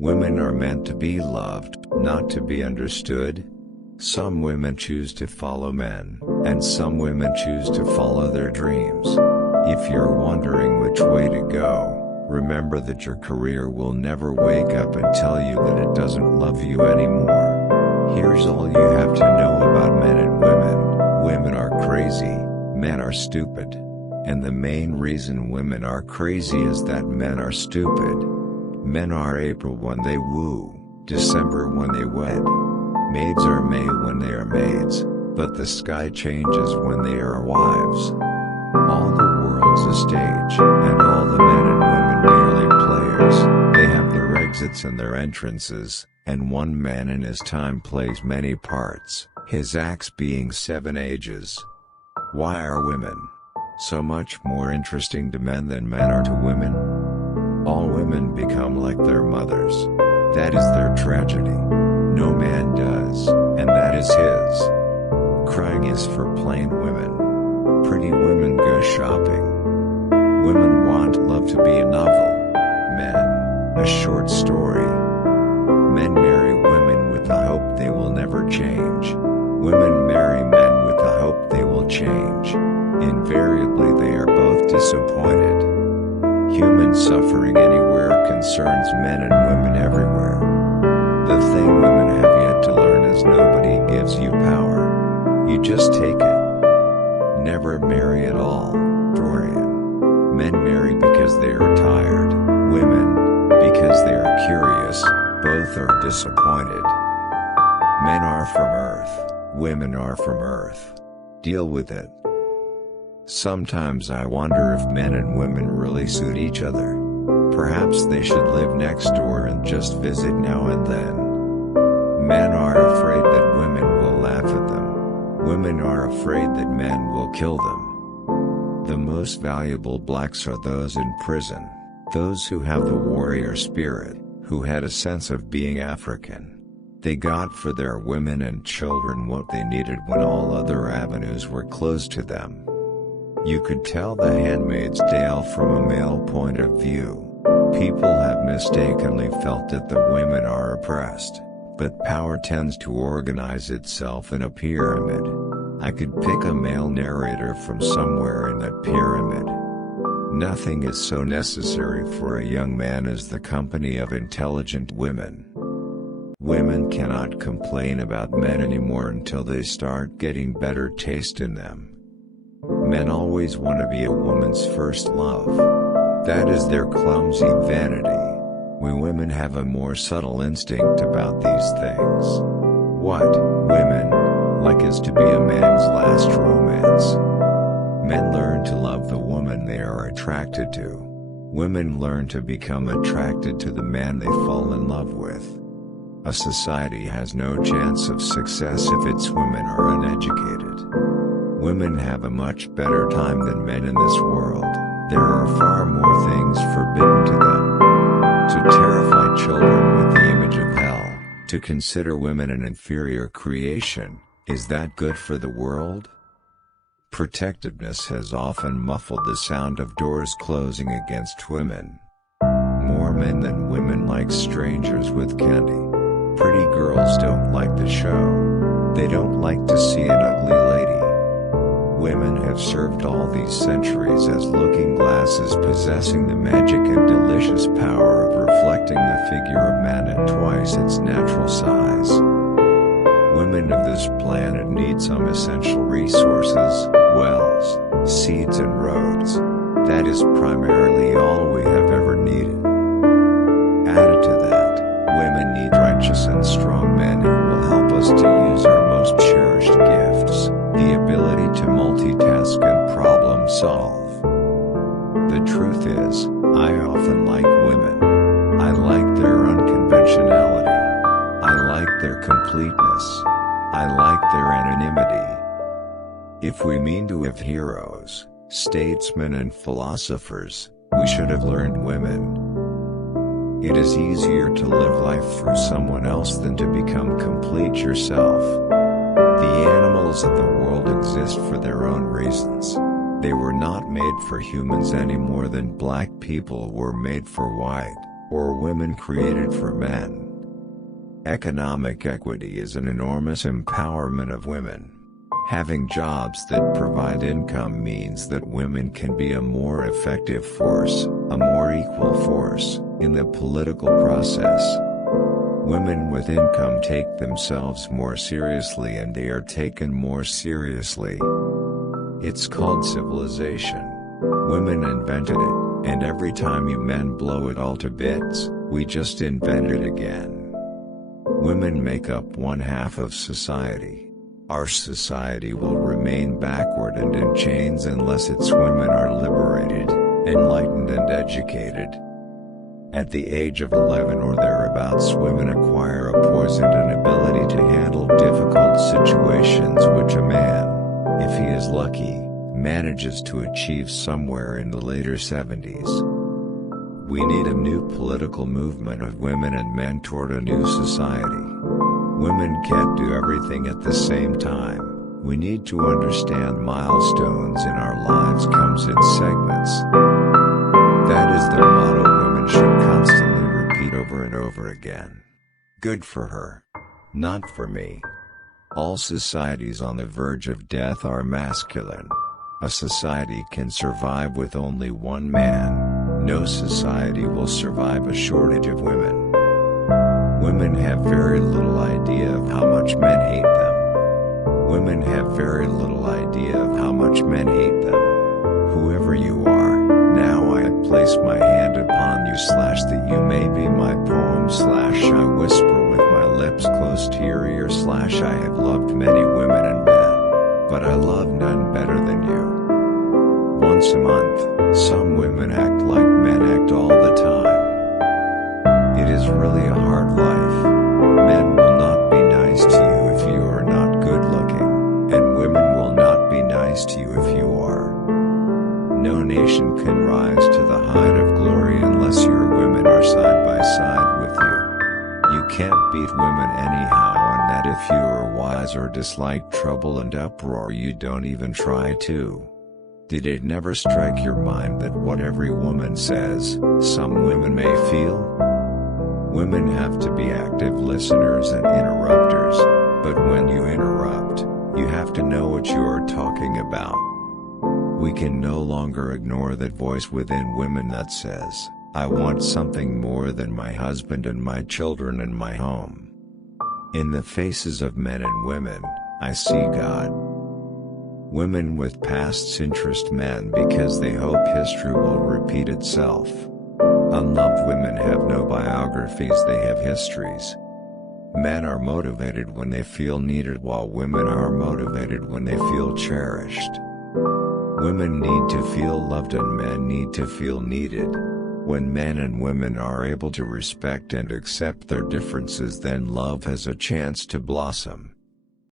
Women are meant to be loved, not to be understood. Some women choose to follow men, and some women choose to follow their dreams. If you're wondering which way to go, remember that your career will never wake up and tell you that it doesn't love you anymore. Here's all you have to know about men and women. Women are crazy, men are stupid. And the main reason women are crazy is that men are stupid. Men are April when they woo, December when they wed. Maids are May when they are maids, but the sky changes when they are wives. All the world's a stage, and all the men and women merely players. They have their exits and their entrances, and one man in his time plays many parts, his acts being 7 ages. Why are women so much more interesting to men than men are to women? All women become like their mothers. That is their tragedy. No man does, and that is his. Crying is for plain women. Pretty women go shopping. Women want love to be a novel. Men, a short story. Men marry women with the hope they will never change. Women marry men with the hope they will change. Invariably they are both disappointed. Human suffering anywhere concerns men and women everywhere. The thing women have yet to learn is nobody gives you power. You just take it. Never marry at all, Dorian. Men marry because they are tired. Women, because they are curious. Both are disappointed. Men are from Earth. Women are from Earth. Deal with it. Sometimes I wonder if men and women really suit each other. Perhaps they should live next door and just visit now and then. Men are afraid that women will laugh at them. Women are afraid that men will kill them. The most valuable blacks are those in prison, those who have the warrior spirit, who had a sense of being African. They got for their women and children what they needed when all other avenues were closed to them. You could tell The Handmaid's Tale from a male point of view. People have mistakenly felt that the women are oppressed, but power tends to organize itself in a pyramid. I could pick a male narrator from somewhere in that pyramid. Nothing is so necessary for a young man as the company of intelligent women. Women cannot complain about men anymore until they start getting better taste in them. Men always want to be a woman's first love. That is their clumsy vanity. We women have a more subtle instinct about these things. What women like is to be a man's last romance. Men learn to love the woman they are attracted to. Women learn to become attracted to the man they fall in love with. A society has no chance of success if its women are uneducated. Women have a much better time than men in this world. There are far more things forbidden to them. To terrify children with the image of hell, to consider women an inferior creation, is that good for the world? Protectiveness has often muffled the sound of doors closing against women. More men than women like strangers with candy. Pretty girls don't like the show. They don't like to see an ugly lady. Women have served all these centuries as looking glasses possessing the magic and delicious power of reflecting the figure of man at twice its natural size. Women of this planet need some essential resources, wells, seeds and roads. That is primarily all we have ever needed. Added to that, women need righteous and strong men who will help us to use our most cherished gifts, the ability to multitask and problem solve. The truth is, I often like women. I like their unconventionality. I like their completeness. I like their anonymity. If we mean to have heroes, statesmen and philosophers, we should have learned women. It is easier to live life through someone else than to become complete yourself. The animals of the world exist for their own reasons. They were not made for humans any more than black people were made for white. or women created for men. Economic equity is an enormous empowerment of women. Having jobs that provide income means that women can be a more effective force, a more equal force, in the political process. Women with income take themselves more seriously and they are taken more seriously. It's called civilization. Women invented it, and every time you men blow it all to bits, we just invent it again. Women make up 1/2 of society. Our society will remain backward and in chains unless its women are liberated, enlightened and educated. At the age of 11 or thereabouts, women acquire a poisoned inability to handle difficult situations which a man, if he is lucky, manages to achieve somewhere in the later 70s. We need a new political movement of women and men toward a new society. Women can't do everything at the same time. We need to understand milestones in our lives comes in segments. That is the motto women should constantly repeat over and over again. Good for her. Not for me. All societies on the verge of death are masculine. A society can survive with only one man. No society will survive a shortage of women. Women have very little idea of how much men hate them. Women have very little idea of how much men hate them. Whoever you are, now I place my hand upon you / that you may be my poem / I whisper with my lips close to your ear / I have loved many women and men, but I love none better than you. Once a month, some women act like men act all the time. It is really a hard life. Men will not be nice to you if you are not good looking, and women will not be nice to you if you are. No nation can rise to the height of glory unless your women are side by side with you. You can't beat women anyhow, and that if you are wise or dislike trouble and uproar you don't even try to. Did it never strike your mind that what every woman says, some women may feel? Women have to be active listeners and interrupters, but when you interrupt, you have to know what you are talking about. We can no longer ignore that voice within women that says, I want something more than my husband and my children and my home. In the faces of men and women, I see God. Women with pasts interest men because they hope history will repeat itself. Unloved women have no biographies, they have histories. Men are motivated when they feel needed, while women are motivated when they feel cherished. Women need to feel loved and men need to feel needed. When men and women are able to respect and accept their differences, then love has a chance to blossom.